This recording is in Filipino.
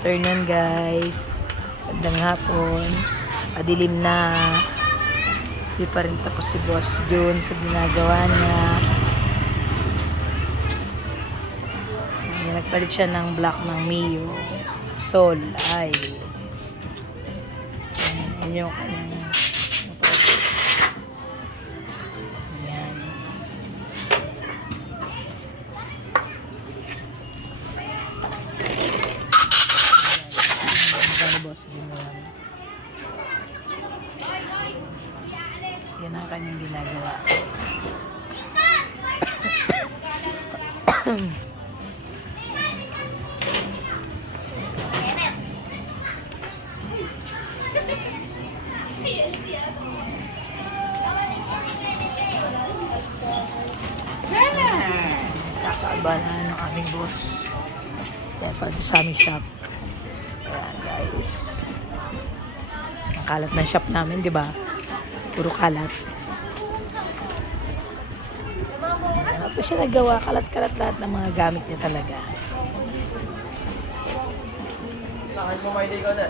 afternoon guys. Magandang hapon. Madilim na. Hindi pa rin tapos si Boss Jun sa ginagawa niya. Nagpalit siya ng black ng Mio. Sol. Ay. Ayan yung kanyang. Ayan. Yan ang kanyang ginagawa. Kakaabahan ng aming boss. Kaya pa sa aming shop. Ayan guys. Ang kalat ng shop namin, di ba? Puro kalat. Ano pa siya nagawa? Kalat-kalat lahat ng mga gamit niya talaga. Bakit mo may day ko na?